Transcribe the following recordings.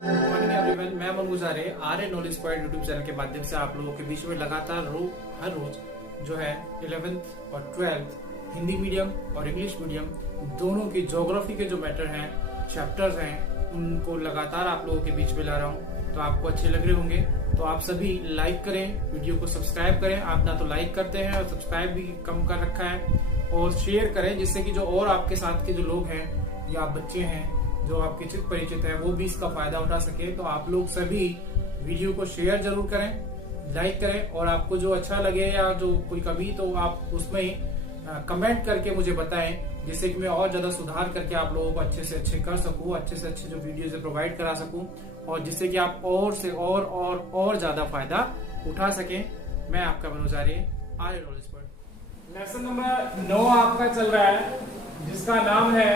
Morning everyone, मैं मनोज आर्य knowledge point YouTube channel के माध्यम से आप लोगों के बीच में लगातार हर रोज जो है 11th और 12th हिंदी मीडियम और इंग्लिश मीडियम दोनों की ज्योग्राफी के जो मैटर हैं, चैप्टर्स हैं, उनको लगातार आप लोगों के बीच में ला रहा हूँ। तो आपको अच्छे लग रहे होंगे, तो आप सभी लाइक करें, वीडियो को सब्सक्राइब करें। आप ना तो लाइक करते हैं और सब्सक्राइब भी कम कर रखा है, और शेयर करें जिससे कि जो और आपके साथ के जो लोग हैं या बच्चे हैं जो आपके चित परिचित है वो भी इसका फायदा उठा सके। तो आप लोग सभी वीडियो को शेयर जरूर करें, लाइक करें, और आपको जो अच्छा लगे या जो कोई कमी तो आप उसमें कमेंट करके मुझे बताएं, जिससे कि मैं और ज्यादा सुधार करके आप लोगों को अच्छे से अच्छे कर सकूं, अच्छे से अच्छे जो वीडियो प्रोवाइड करा सकूं, और जिससे कि आप और से और ज्यादा फायदा उठा सकें। मैं आपका मनोज आर्य नॉलेज पॉइंट। लेसन नंबर 9 आपका चल रहा है, जिसका नाम है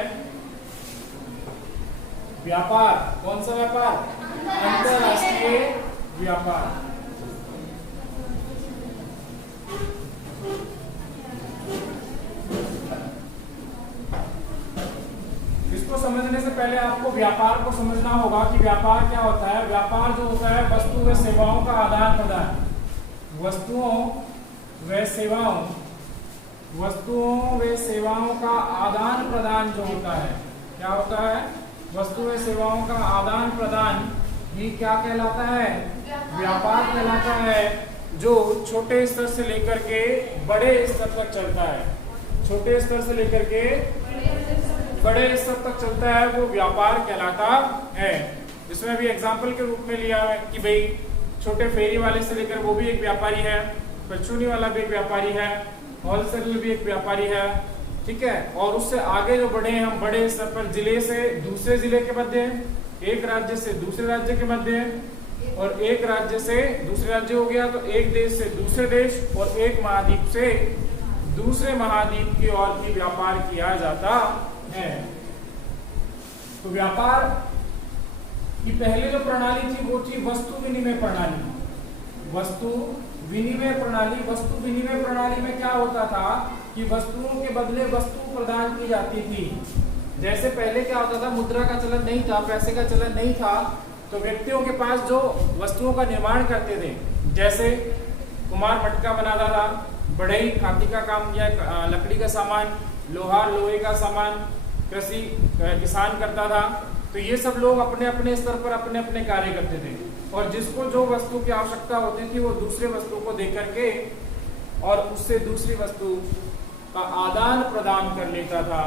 व्यापार। कौन सा व्यापार? अंतरराष्ट्रीय व्यापार। इसको समझने से पहले आपको व्यापार को समझना होगा कि व्यापार क्या होता है। व्यापार जो होता है वस्तु व सेवाओं का आदान प्रदान। वस्तुओं व सेवाओं का आदान प्रदान जो होता है, क्या होता है? वस्तु व सेवाओं का आदान प्रदान ही क्या कहलाता है? व्यापार कहलाता है, जो छोटे स्तर से लेकर के बड़े स्तर तक चलता है। छोटे स्तर से लेकर के बड़े स्तर तक चलता है, वो व्यापार कहलाता है। इसमें भी एग्जाम्पल के रूप में लिया है कि भाई छोटे फेरी वाले से लेकर वो भी एक व्यापारी है, परचूनी वाला भी एक व्यापारी है, होलसेलर भी एक व्यापारी है, ठीक है। और उससे आगे जो बढ़े हम बड़े स्तर पर जिले से दूसरे जिले के मध्य, एक राज्य से दूसरे राज्य के मध्य, और एक राज्य से दूसरे राज्य हो गया तो एक देश से दूसरे देश, और एक महाद्वीप से दूसरे महाद्वीप की ओर भी व्यापार किया जाता है। तो व्यापार की पहले जो प्रणाली थी वो थी वस्तु विनिमय प्रणाली। वस्तु विनिमय प्रणाली में क्या होता था कि वस्तुओं के बदले वस्तु प्रदान की जाती थी। जैसे पहले क्या होता था, मुद्रा का चलन नहीं था, पैसे का चलन नहीं था, तो व्यक्तियों के पास जो वस्तुओं का निर्माण करते थे, जैसे कुम्हार मटका बनाता था, बढ़ई खादी का काम या लकड़ी का सामान, लोहार लोहे का सामान, कृषि किसान करता था। तो ये सब लोग अपने अपने स्तर पर अपने अपने कार्य करते थे, और जिसको जो वस्तु की आवश्यकता होती थी वो दूसरे वस्तु को दे करके और उससे दूसरी वस्तु का आदान प्रदान कर लेता था।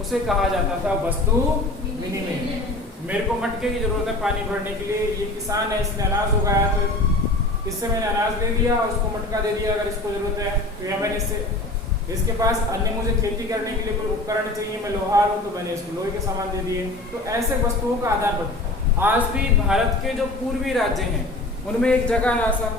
उसे कहा जाता था वस्तु विनिमय। मेरे को मटके की जरूरत है पानी भरने के लिए, ये किसान है, इसने अनाज उगाया तो इससे मैंने अनाज दे दिया और उसको मटका दे दिया अगर इसको जरूरत है, तो या मैंने इसके पास अन्य मुझे खेती करने के लिए कोई उपकरण चाहिए, मैं लोहार हूं तो मैंने इसको लोहे के सामान दे दिए। तो ऐसे वस्तुओं का आदान प्रदान। आज भी भारत के जो पूर्वी राज्य हैं उनमें एक जगह है असम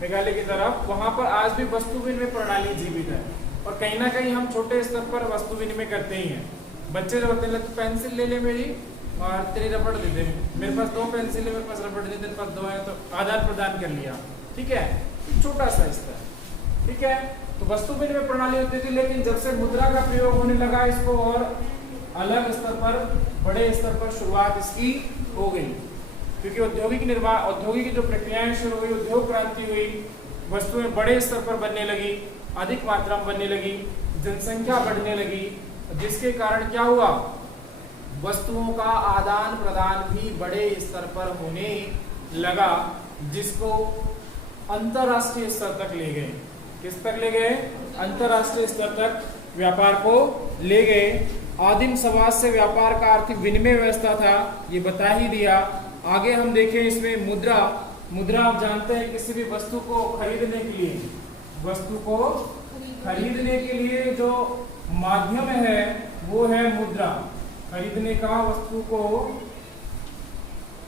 मेघालय की तरफ, वहां पर आज भी वस्तु विनिमय प्रणाली जीवित है, और कहीं ना कहीं हम छोटे स्तर पर वस्तु विनिमय करते ही हैं। बच्चे जो होते हैं तो पेंसिल ले ले मेरी और तेरी रबड़ दे दे, मेरे पास 2 पेंसिल है, मेरे पास रबड़ दे, तेरे पास 2 है, तो आदान प्रदान कर लिया, ठीक है। छोटा सा स्तर, ठीक है। तो वस्तु विनिमय प्रणाली होती थी, लेकिन जब से मुद्रा का प्रयोग होने लगा, इसको और अलग स्तर पर, बड़े स्तर पर शुरुआत इसकी हो गई, क्योंकि औद्योगिक जो प्रक्रियाएं शुरू हुई, उद्योग क्रांति हुई, वस्तुएं बड़े स्तर पर बनने लगी, अधिक मात्रा में बनने लगी, जनसंख्या बढ़ने लगी, जिसके कारण क्या हुआ, वस्तुओं का आदान प्रदान भी बड़े स्तर पर होने लगा, जिसको अंतरराष्ट्रीय स्तर तक ले गए। किस तक ले गए? अंतरराष्ट्रीय स्तर तक व्यापार को ले गए। आदिम समाज से व्यापार का आर्थिक विनिमय व्यवस्था था, ये बता ही दिया। आगे हम देखें इसमें मुद्रा आप जानते हैं, किसी भी वस्तु को खरीदने के लिए जो माध्यम है वो है मुद्रा। खरीदने का, वस्तु को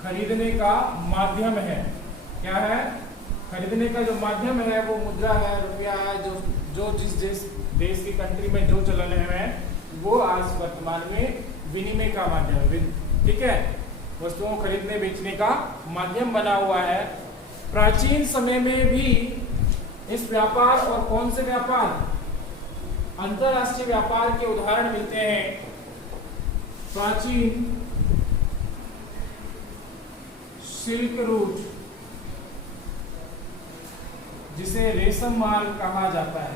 खरीदने का माध्यम है, क्या है? खरीदने का जो माध्यम है वो मुद्रा है, रुपया है, जो जिस देश की कंट्री में जो चलन है वो आज वर्तमान में विनिमय का माध्यम है, ठीक है। वस्तुओं को खरीदने बेचने का माध्यम बना हुआ है। प्राचीन समय में भी इस व्यापार, और कौन से व्यापार? अंतरराष्ट्रीय व्यापार के उदाहरण मिलते हैं। प्राचीन सिल्क रूट, जिसे रेशम मार्ग कहा जाता है।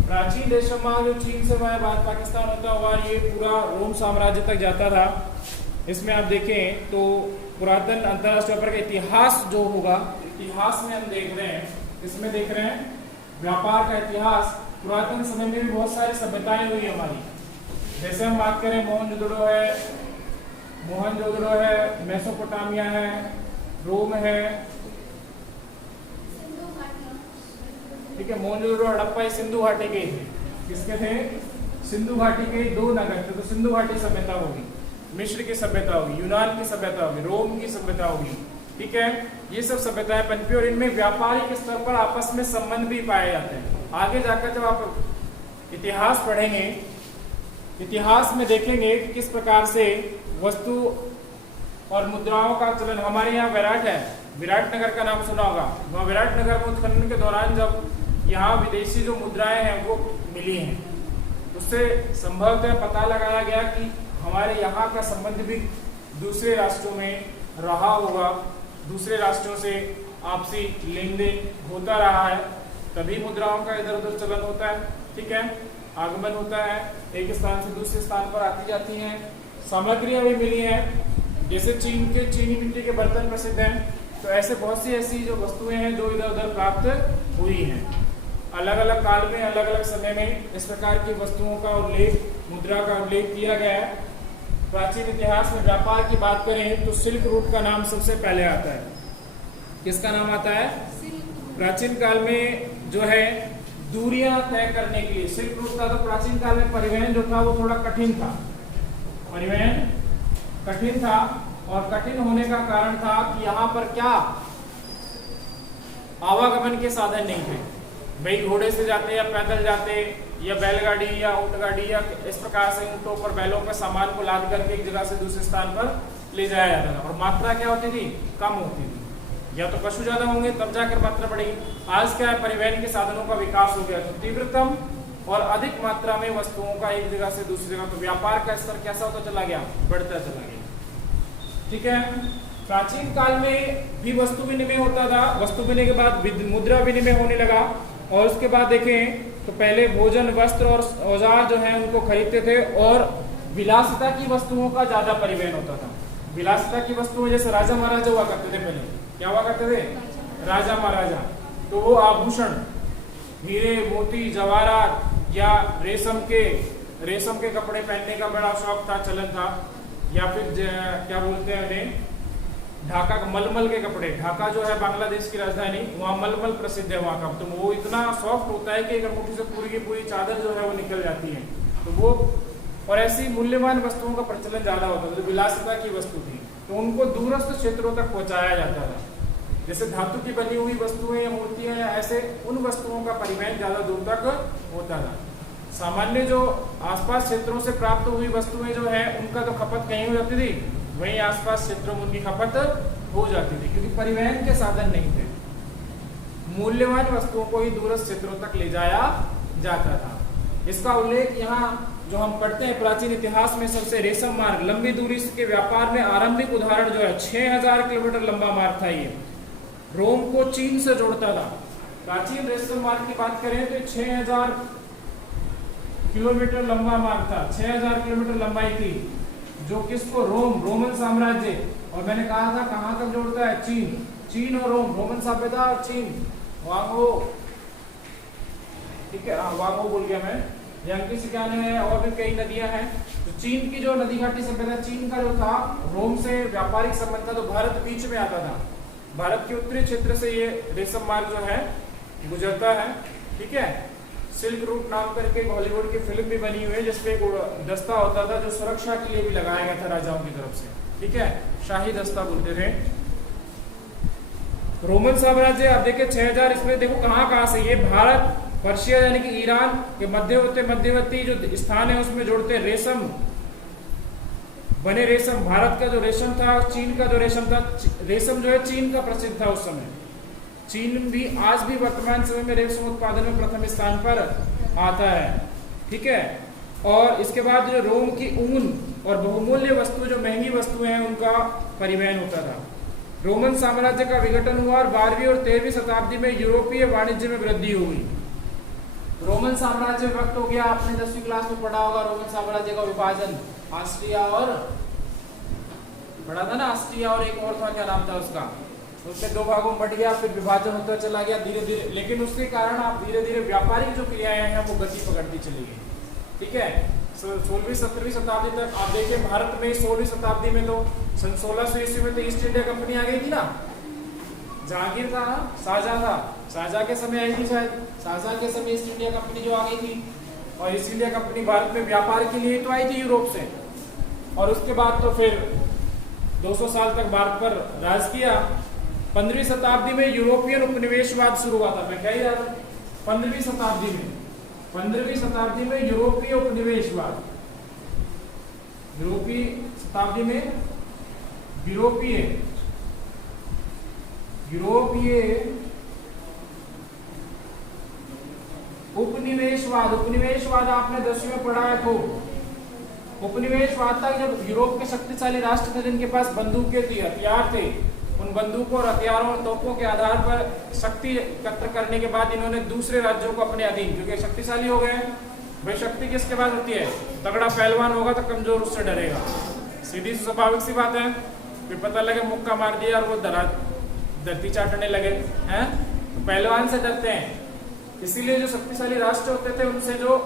प्राचीन रेशम मार्ग जो चीन से वाया भारत पाकिस्तान होता हुआ ये पूरा रोम साम्राज्य तक जाता था। इसमें आप देखें तो पुरातन अंतरराष्ट्रीय व्यापार का इतिहास जो होगा, इतिहास में हम देख रहे हैं, इसमें देख रहे हैं व्यापार का इतिहास। पुरातन समय में भी बहुत सारी सभ्यताएं हुई हमारी। जैसे हम बात करें मोहनजोदड़ो है, मेसोपोटामिया है, रोम है, ठीक है। मोहनजोदड़ो हड़प्पा ये सिंधु घाटी के थे। किसके थे? सिंधु घाटी के 2 नगर थे। तो सिंधु घाटी सभ्यता होगी, मिस्र की सभ्यता होगी, यूनान की सभ्यता होगी, रोम की सभ्यता होगी, ठीक है। ये सब सभ्यताएं पनपी और इनमें व्यापारिक स्तर पर आपस में संबंध भी पाए जाते हैं। आगे जाकर जब आप इतिहास पढ़ेंगे, इतिहास में देखेंगे कि किस प्रकार से वस्तु और मुद्राओं का चलन। हमारे यहाँ विराट है, विराट नगर का नाम सुना होगा। वह विराट नगर में उत्खनन के दौरान जब यहाँ विदेशी जो मुद्राएं हैं वो मिली हैं, उससे संभवतः पता लगाया गया कि हमारे यहाँ का संबंध भी दूसरे राष्ट्रों में रहा होगा, दूसरे राष्ट्रों से आपसी लेन देन होता रहा है, तभी मुद्राओं का इधर उधर चलन होता है, ठीक है। आगमन होता है, एक स्थान से दूसरे स्थान पर आती जाती हैं। सामग्रियां भी मिली हैं, जैसे चीनी मिट्टी के बर्तन प्रसिद्ध हैं। तो ऐसे बहुत सी ऐसी जो वस्तुएं हैं जो इधर उधर प्राप्त हुई हैं। अलग अलग काल में, अलग अलग समय में इस प्रकार की वस्तुओं का उल्लेख, मुद्रा का उल्लेख किया गया है। प्राचीन इतिहास में व्यापार की बात करें तो सिल्क रूट का नाम सबसे पहले आता है। किसका नाम आता है? प्राचीन काल में जो है दूरियां तय करने के लिए सिल्क रूट था। तो प्राचीन काल में परिवहन जो था वो थोड़ा कठिन था, परिवहन कठिन था। और कठिन होने का कारण था कि यहाँ पर क्या आवागमन के साधन नहीं थे। भाई घोड़े से जाते या पैदल जाते या बैलगाड़ी या ऊंटगाड़ी या इस प्रकार से ऊंटों पर, बैलों पर सामान को लाद करके एक जगह से दूसरे स्थान पर ले जाया जाता था। और मात्रा क्या होती थी? कम होती थी। या तो पशु ज्यादा होंगे तब जाकर मात्रा बढ़ेगी। आज क्या है, परिवहन के साधनों का विकास हो गया, तो तीव्रतम और अधिक मात्रा में वस्तुओं का एक जगह से दूसरी जगह, तो व्यापार का स्तर कैसा होता चला गया? बढ़ता चला गया, ठीक है। प्राचीन काल में भी वस्तु विनिमय होता था। वस्तु विनिमय के बाद मुद्रा विनिमय होने लगा। और उसके बाद देखें तो पहले भोजन, वस्त्र और औजार जो है उनको खरीदते थे। और विलासिता की वस्तुओं का ज्यादा परिवहन होता था। विलासिता की वस्तुएं जैसे राजा महाराजा हुआ करते थे। पहले क्या हुआ करते थे? राजा महाराजा। तो वो आभूषण, हीरे मोती जवाहरात या रेशम के कपड़े पहनने का बड़ा शौक था, चलन था। या फिर क्या बोलते हैं उन्हें, ढाका, मलमल के कपड़े। ढाका जो है बांग्लादेश की राजधानी, वहाँ मलमल प्रसिद्ध है वहाँ का। तो वो इतना सॉफ्ट होता है कि एक मुट्ठी से पूरी की पूरी चादर जो है वो निकल जाती है। तो वो और ऐसी मूल्यवान वस्तुओं का प्रचलन ज्यादा होता था, जो विलासिता की वस्तु थी। तो उनको दूरस्थ क्षेत्रों तक पहुंचाया जाता था। जैसे धातु की बनी हुई वस्तुएं या मूर्तियां या ऐसे, उन वस्तुओं का परिवहन ज्यादा दूर तक होता था। सामान्य जो आसपास क्षेत्रों से प्राप्त हुई वस्तुएं जो है उनका तो खपत कहीं हो जाती थी, वहीं आसपास क्षेत्रों में उनकी खपत हो जाती थी, क्योंकि परिवहन के साधन नहीं थे। मूल्यवान वस्तुओं को ही दूरस्थ क्षेत्रों तक ले जाया जाता था। इसका उल्लेख यहाँ जो हम पढ़ते हैं प्राचीन इतिहास में, सबसे रेशम मार्ग, लंबी दूरी के व्यापार में आरंभिक उदाहरण जो है 6000 किलोमीटर लंबा मार्ग था। ये रोम को चीन से जोड़ता था। प्राचीन रेशम मार्ग की बात करें तो 6000 किलोमीटर लंबा मार्ग था। 6000 किलोमीटर लंबाई थी, जो किसको? रोमन साम्राज्य। और मैंने कहा था कहाँ तक जोड़ता है? चीन और रोमन सभ्यता और चीन, वांगो, ठीक है, वांगो बोल गया मैं। यांकी सिकाने में और भी कई नदियां हैं। तो चीन की जो नदी घाटी सभ्यता, चीन का जो था रोम से व्यापारिक संबंध था, तो भारत बीच में आता था। भारत के उत्तरी क्षेत्र से ये रेशम मार्ग जो है गुजरता है, ठीक है। सिल्क रूट नाम करके हॉलीवुड की फिल्म भी बनी हुई है, जिसपे एक दस्ता होता था जो सुरक्षा के लिए भी लगाया गया था राजाओं की तरफ से, ठीक है, शाही दस्ता बोलते थे। रोमन साम्राज्य आप देखिए 6000, इसमें देखो कहाँ से, ये भारत, पर्शिया यानी कि ईरान के मध्यवर्ती जो स्थान है उसमें जोड़ते रेशम बने। रेशम, भारत का जो रेशम था, चीन का जो रेशम था, रेशम जो है चीन का प्रसिद्ध था उस समय। चीन भी आज भी वर्तमान समय में रेशम उत्पादन में प्रथम स्थान पर आता है, ठीक है। और इसके बाद जो रोम की ऊन और बहुमूल्य वस्तु, जो महंगी वस्तुएं हैं, उनका परिवहन होता था। रोमन साम्राज्य का विघटन हुआ और 12वीं और 13वीं शताब्दी में यूरोपीय वाणिज्य में वृद्धि हुई। रोमन साम्राज्य विभक्त हो गया। आपने 10वीं क्लास में पढ़ा होगा रोमन साम्राज्य का विभाजन, ऑस्ट्रिया और पढ़ा था ना, ऑस्ट्रिया और एक और था, क्या नाम था उसका, उसमें 2 भागों में बट गया, फिर विभाजन होता चला गया धीरे धीरे। लेकिन उसके कारण आप धीरे धीरे व्यापारिक जो क्रियाएं हैं वो गति पकड़ती चली गई। ठीक है, 16वीं 17वीं शताब्दी तक आप देखिए भारत में 16वीं शताब्दी में तो सन 1600 ईस्वी में तो ईस्ट इंडिया कंपनी आ गई थी ना, जहांगीर था ना, शाहजहां था, शाहजहां के समय आई थी शायद, शाहजहां के समय ईस्ट इंडिया कंपनी जो आ गई थी। और ईस्ट इंडिया कंपनी भारत में व्यापार के लिए तो आई थी यूरोप से, और उसके बाद तो फिर 200 साल तक भारत पर राज किया। 15वीं शताब्दी में यूरोपियन उपनिवेशवाद शुरू हुआ था। मैं क्या ही रहा था, 15वीं शताब्दी में, 15वीं शताब्दी में यूरोपीय उपनिवेशवाद, यूरोपीय शताब्दी में यूरोपीय उपनिवेशवाद, उपनिवेशवाद आपने 10वीं में पढ़ा है। तो उपनिवेशवाद था जब यूरोप के शक्तिशाली राष्ट्र थे जिनके पास बंदूकें थी, हथियार थे, उन बंदूकों और हथियारों और तोपों के आधार पर शक्ति एकत्र करने के बाद इन्होंने दूसरे राज्यों को अपने अधीन, क्योंकि शक्तिशाली हो गए। भाई शक्ति किसके बाद होती है, तगड़ा पहलवान होगा तो कमजोर उससे डरेगा, सीधी स्वाभाविक सी बात है। फिर पता लगे मुक्का मार दिया और वो धरती चाटने लगे हैं, तो पहलवान से डरते हैं। इसीलिए जो शक्तिशाली राष्ट्र होते थे उनसे जो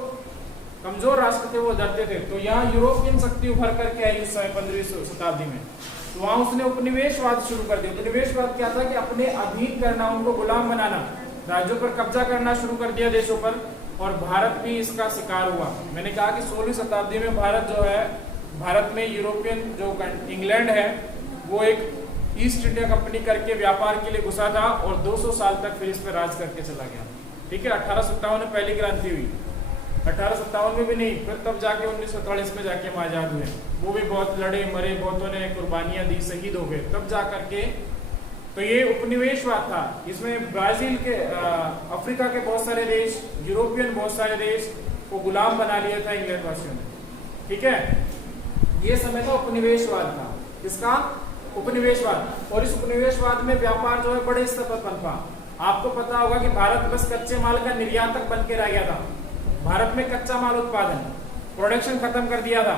कमजोर राष्ट्र थे वो डरते थे। तो यहाँ यूरोपियन शक्ति उभर करके आई उस समय 15वीं शताब्दी में, तो वहां उसने उपनिवेशवाद शुरू कर दिया। उपनिवेशवाद क्या था कि अपने अधीन करना, उनको गुलाम बनाना, राज्यों पर कब्जा करना शुरू कर दिया, देशों पर, और भारत भी इसका शिकार हुआ। मैंने कहा कि 16वीं शताब्दी में भारत जो है, भारत में यूरोपियन जो इंग्लैंड है वो एक ईस्ट इंडिया कंपनी करके व्यापार के लिए घुसा था और 200 साल तक फिर इस पर राज करके चला गया। ठीक है, 1857 में पहली क्रांति हुई, 1857 में भी नहीं, फिर तब जाके 1943 में जाके हम आजाद हुए। वो भी बहुत लड़े मरे, बहुतों ने कुर्बानियां दी, शहीद हो गए, तब जा करके। तो ये उपनिवेशवाद था। इसमें ब्राजील के, अफ्रीका के बहुत सारे देश, यूरोपियन बहुत सारे देश को गुलाम बना लिया था इंग्लैंड वासियों ने। ठीक है, ये समय था उपनिवेशवाद का, इसका उपनिवेशवाद। और इस उपनिवेशवाद में व्यापार जो है बड़े स्तर पर पनपा। आपको पता होगा कि भारत बस कच्चे माल का निर्यातक बन के रह गया था। भारत में कच्चा माल उत्पादन, प्रोडक्शन खत्म कर दिया था।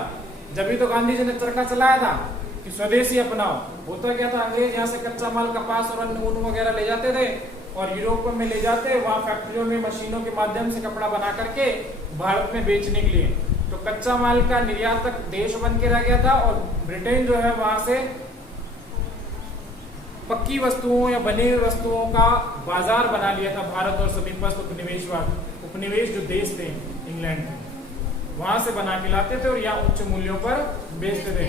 जब भी तो गांधी जी ने चरखा चलाया था कि स्वदेशी अपनाओ। होता क्या था, अंग्रेज यहाँ से कच्चा माल, कपास और अन्य ऊन वगैरह ले जाते थे और यूरोप में ले जाते, वहां फैक्ट्रियों में मशीनों के माध्यम से कपड़ा बना करके भारत में बेचने के लिए। तो कच्चा माल का निर्यातक देश बन के रह गया था। और ब्रिटेन जो है वहां से पक्की वस्तुओं या बनी हुई वस्तुओं का बाजार बना लिया था भारत और समीपस्थ उपनिवेश जो देश थे इंग्लैंड में, वहां से बना के लाते थे और यहाँ उच्च मूल्यों पर बेचते थे।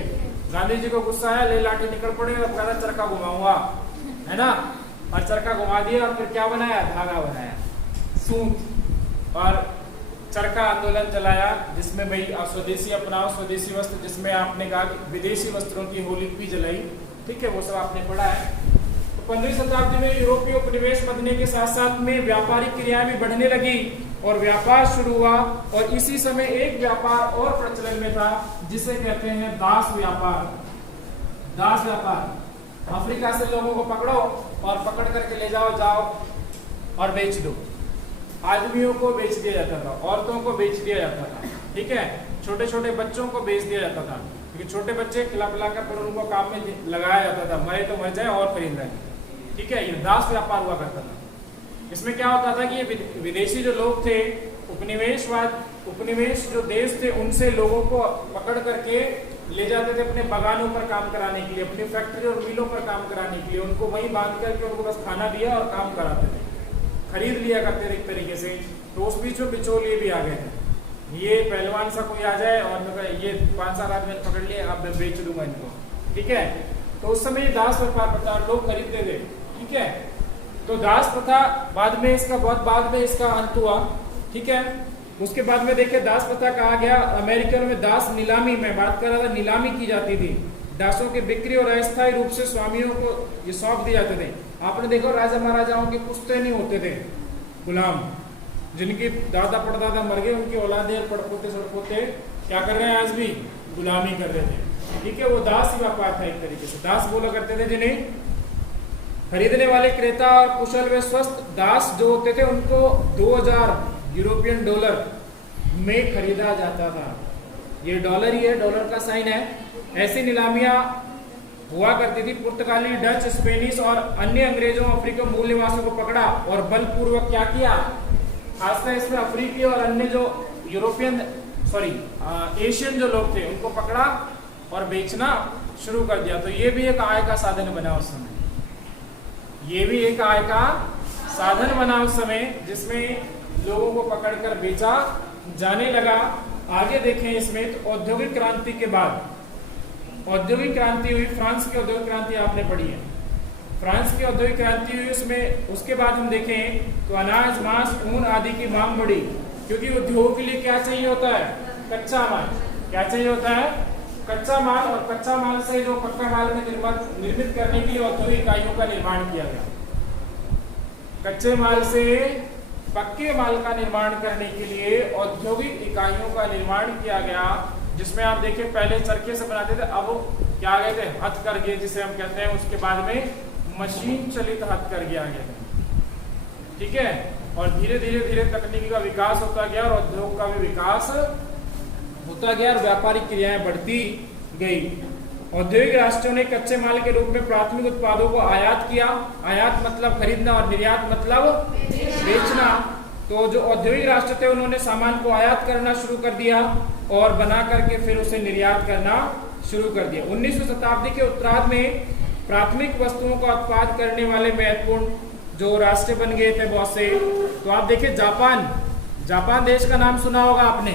गांधी जी को गुस्सा आया, ले लाठी निकल पड़े और कहा चरखा घुमाऊंगा, है ना, और चरखा घुमा दिया और फिर क्या बनाया, धागा बनाया, सूत, और चरखा आंदोलन चलाया जिसमें भाई स्वदेशी अपनाओ, स्वदेशी वस्त्र, जिसमें आपने कहा कि विदेशी वस्त्रों की होली भी जलाई। ठीक है, वो सब आपने पढ़ा है। तो 15वीं शताब्दी में यूरोपीय उपनिवेश बढ़ने के साथ साथ में व्यापारिक क्रियाएं भी बढ़ने लगी और व्यापार शुरू हुआ। और इसी समय एक व्यापार और प्रचलन में था जिसे कहते हैं दास व्यापार। दास व्यापार, अफ्रीका से लोगों को पकड़ो और पकड़ करके ले जाओ और बेच दो। आदमियों को बेच दिया जाता था, औरतों को बेच दिया जाता था। ठीक है, छोटे छोटे बच्चों को बेच दिया जाता था, क्योंकि छोटे बच्चे खिला पिला कर फिर उनको काम में लगाया जाता था, मरे तो मर जाए और खरीद रहे। ठीक है, ये दास व्यापार हुआ करता था। इसमें क्या होता था कि ये विदेशी जो लोग थे, उपनिवेश जो देश थे, उनसे लोगों को पकड़ करके ले जाते थे अपने बागानों पर काम कराने के लिए, अपनी फैक्ट्री और मिलों पर काम कराने के लिए। उनको वहीं बांध करके उनको बस खाना दिया और काम कराते थे, खरीद लिया करते थे एक तरीके से। तो उस बीच में बिचौलिए भी आ गए थे। ये पहलवान सा कोई आ जाए और ये 5-7 आदमी पकड़ लिए, अब मैं बेच दूंगा इनको। ठीक है, तो उस समय दास व्यापार प्रथा लोग खरीदते थे। ठीक है, तो दास प्रथा बाद में इसका अंत हुआ। ठीक है, उसके बाद में देखिए दास प्रथा कहा गया। अमेरिकन में दास नीलामी, मैं बात कर रहा था, नीलामी की जाती थी। दासों की बिक्री और अस्थायी रूप से स्वामियों को ये सौंप दिए जाते थे। आपने देखो राजा महाराजाओं के पुश्ते नहीं होते थे गुलाम, जिनके दादा परदादा मर गए, उनके औलादे और पड़पोते सड़पोते क्या कर रहे हैं, आज भी गुलामी कर रहे थे। ठीक है, वो दास व्यापार था एक तरीके से। दास बोला करते थे जिन्हें खरीदने वाले क्रेता और कुशल व स्वस्थ दास जो होते थे उनको 2000 यूरोपियन डॉलर में खरीदा जाता था। ये डॉलर ही है, डॉलर का साइन है। ऐसी नीलामियां हुआ करती थी। पुर्तगाली, डच, स्पेनिश और अन्य अंग्रेजों अफ्रीकी मूल निवासियों को पकड़ा और बलपूर्वक क्या किया, खासकर इसमें अफ्रीकी और अन्य जो यूरोपियन एशियन जो लोग थे उनको पकड़ा और बेचना शुरू कर दिया। तो ये भी एक आय का साधन बना उस समय। ये भी एक आय का साधन बना उस समय, जिसमें लोगों को पकड़कर बेचा जाने लगा। आगे देखें इसमें तो औद्योगिक क्रांति के बाद औद्योगिक क्रांति हुई। फ्रांस की औद्योगिक क्रांति आपने पढ़ी है। फ्रांस की औद्योगिक क्रांति हुई, उसमें उसके बाद हम देखें तो अनाज, मांस, ऊन आदि की मांग बढ़ी, क्योंकि उद्योग के लिए क्या चाहिए होता है, कच्चा माल। क्या चाहिए होता है, कच्चा माल। और कच्चा माल से जो पक्का माल में निर्मित करने के लिए औद्योगिक इकाइयों का निर्माण किया गया। कच्चे माल से पक्के माल का निर्माण करने के लिए औद्योगिक इकाइयों का निर्माण किया गया, जिसमें आप देखिए पहले चरखे से बनाते थे, अब क्या आ गए थे, हथकरघे जिसे हम कहते हैं। उसके बाद में मशीन चलित हथकरघे आ गए थे। ठीक है, और धीरे धीरे धीरे तकनीकी का विकास होता गया और उद्योग का भी विकास होता गया और व्यापारिक क्रियाएं बढ़ती गई। औद्योगिक राष्ट्रों ने कच्चे माल के रूप में प्राथमिक उत्पादों को आयात किया। आयात मतलब खरीदना और निर्यात मतलब बेचना। तो जो औद्योगिक राष्ट्र थे उन्होंने सामान को आयात करना शुरू कर दिया और बना करके फिर उसे निर्यात करना शुरू कर दिया। 19वीं शताब्दी के उत्तरार्ध में प्राथमिक वस्तुओं का उत्पाद करने वाले महत्वपूर्ण जो राष्ट्र बन गए थे बहुत से। तो आप देखिए जापान देश का नाम सुना होगा आपने।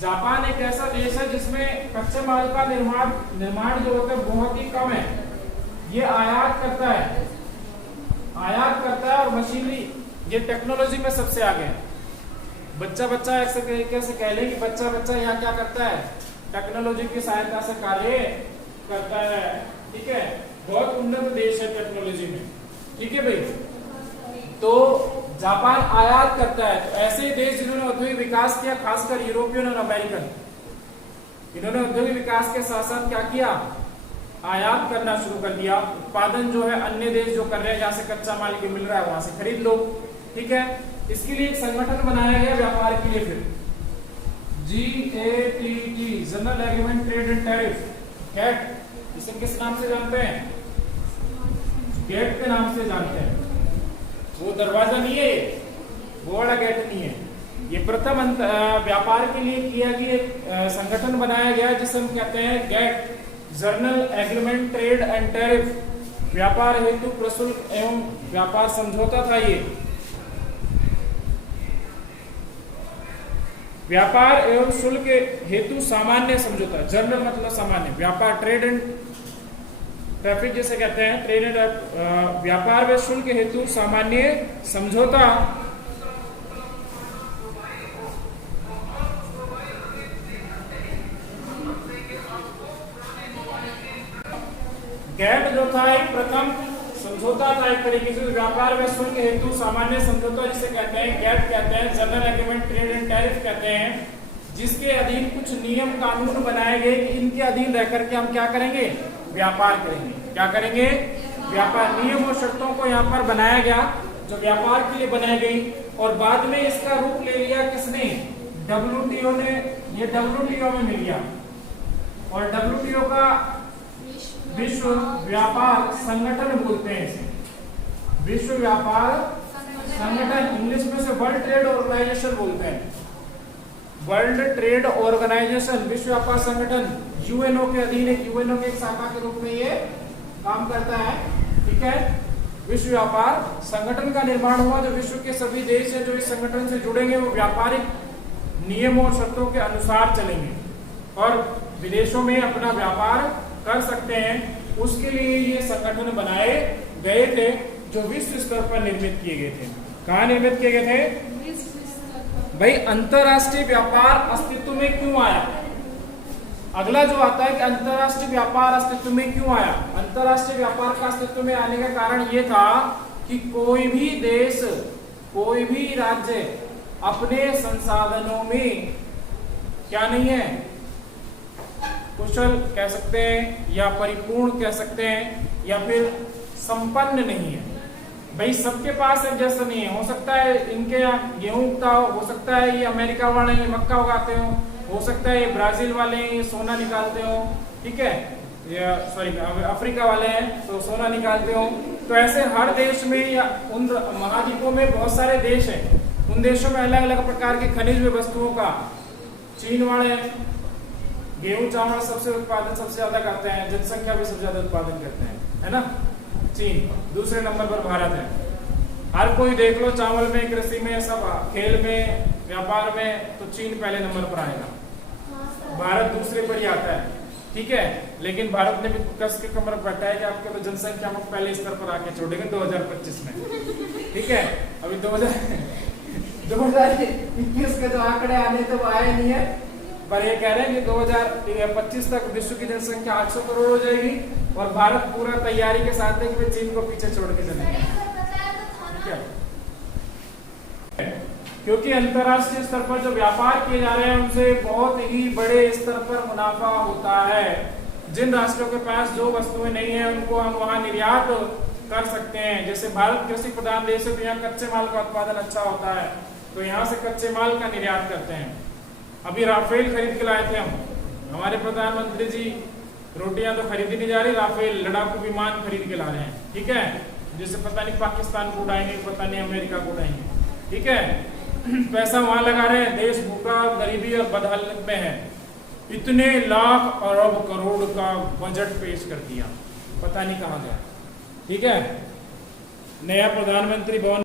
जापान एक ऐसा देश है जिसमें कच्चे माल का निर्माण जो होता है बहुत ही कम है। ये आयात करता है और मशीनरी, ये टेक्नोलॉजी में सबसे आगे है। बच्चा ऐसे कैसे कह ले कि बच्चा यहाँ क्या करता है, टेक्नोलॉजी की सहायता से कार्य करता है। ठीक है, बहुत उन्नत देश है टेक्नोलॉजी में। ठीक है भाई, तो जापान आयात करता है। तो ऐसे देश जिन्होंने औद्योगिक विकास किया, खासकर यूरोपियन और अमेरिकन, इन्होंने औद्योगिक विकास के साथ साथ क्या किया, आयात करना शुरू कर दिया। उत्पादन जो है अन्य देश जो कर रहे हैं, जहां से कच्चा माल के मिल रहा है वहां से खरीद लो। ठीक है, इसके लिए एक संगठन बनाया गया व्यापार के लिए, फिर GATT, general agreement trade and tariff, GATT। इसे किस नाम से जानते हैं, गेट के नाम से जानते हैं। वो दरवाजा नहीं है, वो वाला गेट नहीं है। ये प्रथम व्यापार के लिए किया गया एक संगठन बनाया गया जिसे हम कहते हैं GATT, journal agreement trade and tariff. व्यापार हेतु प्रशुल्क एवं व्यापार समझौता था। ये व्यापार एवं शुल्क हेतु सामान्य समझौता। जर्नल मतलब सामान्य, व्यापार ट्रेड एंड ट्रैफिक जिसे कहते हैं, ट्रेड एंड व्यापार व शुल्क हेतु सामान्य समझौता। गैट जो था एक प्रथम समझौता था एक तरीके से, व्यापार व शुल्क हेतु सामान्य समझौता जिसे कहते हैं, गैट कहते हैं, general agreement trade and tariff कहते हैं, जिसके अधीन कुछ नियम कानून बनाए गए कि इनके अधीन रह करके हम क्या करेंगे, व्यापार करेंगे। क्या करेंगे, व्यापार। नियम और शर्तों को यहाँ पर बनाया गया जो व्यापार के लिए बनाई गई, और बाद में इसका रूप ले लिया किसने, WTO ने। ये WTO में मिल गया, और WTO का विश्व व्यापार संगठन बोलते हैं इसे, विश्व व्यापार संगठन। इंग्लिश में से वर्ल्ड ट्रेड ऑर्गेनाइजेशन बोलते हैं, वर्ल्ड ट्रेड ऑर्गेनाइजेशन, विश्व व्यापार संगठन। यूएनओ के अधीन एक, यूएनओ के एक शाखा के रूप में ये काम करता है। ठीक है, विश्व व्यापार संगठन का निर्माण हुआ। जो विश्व के सभी देश हैं जो इस संगठन से जुड़ेंगे वो व्यापारिक नियमों और शर्तों के अनुसार चलेंगे और विदेशों में अपना व्यापार कर सकते हैं। उसके लिए ये संगठन बनाए गए थे जो विश्व स्तर पर निर्मित किए गए थे। कहाँ निर्मित किए गए थे भाई, अंतरराष्ट्रीय व्यापार अस्तित्व में क्यों आया। अगला जो आता है कि अंतरराष्ट्रीय व्यापार अस्तित्व में क्यों आया। अंतरराष्ट्रीय व्यापार का अस्तित्व में आने का कारण ये था कि कोई भी देश, कोई भी राज्य अपने संसाधनों में क्या नहीं है, कुशल कह सकते हैं या परिपूर्ण कह सकते हैं या फिर संपन्न नहीं है। भाई सबके पास एक जैसा नहीं है, हो सकता है इनके यहाँ गेहूं उगता हो सकता है ये अमेरिका वाले ये मक्का उगाते हो सकता है ये ब्राजील वाले ये सोना निकालते हो, ठीक है, या सॉरी अफ्रीका वाले हैं तो सोना निकालते हो। तो ऐसे हर देश में या उन महाद्वीपों में बहुत सारे देश हैं, उन देशों में अलग अलग प्रकार के खनिज वस्तुओं का, चीन वाले गेहूं चावल सबसे उत्पादन सबसे ज्यादा करते हैं, जनसंख्या भी सबसे ज्यादा उत्पादन करते हैं, है ना, चीन। दूसरे नंबर पर भारत है। हर कोई देख लो, चावल में, कृषि में, सब खेल में, व्यापार में, तो चीन पहले नंबर पर आएगा, भारत दूसरे पर ही आता है, ठीक है। लेकिन भारत ने भी कस के कमर बैठा है कि आपके तो जनसंख्या में पहले स्तर पर आके छोड़ेंगे 2025 में, ठीक है। अभी 2021 के जो आंकड़े आने तो वो आए नहीं है, पर ये कह रहे हैं कि 2025 तक विश्व की जनसंख्या 800 करोड़ हो जाएगी और भारत पूरा तैयारी के साथ है कि वे चीन को पीछे छोड़ के चलेंगे, ठीक है। क्योंकि अंतरराष्ट्रीय स्तर पर जो व्यापार किए जा रहे हैं उनसे बहुत ही बड़े स्तर पर मुनाफा होता है। जिन राष्ट्रों के पास जो वस्तुएं नहीं है उनको हम वहां निर्यात कर सकते हैं। जैसे भारत कृषि प्रधान देश है तो यहाँ कच्चे माल का उत्पादन अच्छा होता है, तो यहाँ से कच्चे माल का निर्यात करते हैं। अभी राफेल खरीद के लाए थे हम, हमारे प्रधानमंत्री जी, रोटियां तो खरीदी नहीं जा रही, राफेल लड़ाकू विमान खरीद के ला रहे हैं, ठीक है, जिससे पता नहीं पाकिस्तान को उड़ाएंगे, पता नहीं अमेरिका को उड़ाएंगे, ठीक है। पैसा वहां लगा रहे हैं, देश भूखा, गरीबी और बदहालत में है। इतने लाख अरब करोड़ का बजट पेश कर दिया, पता नहीं कहां गया, ठीक है। नया प्रधानमंत्री भवन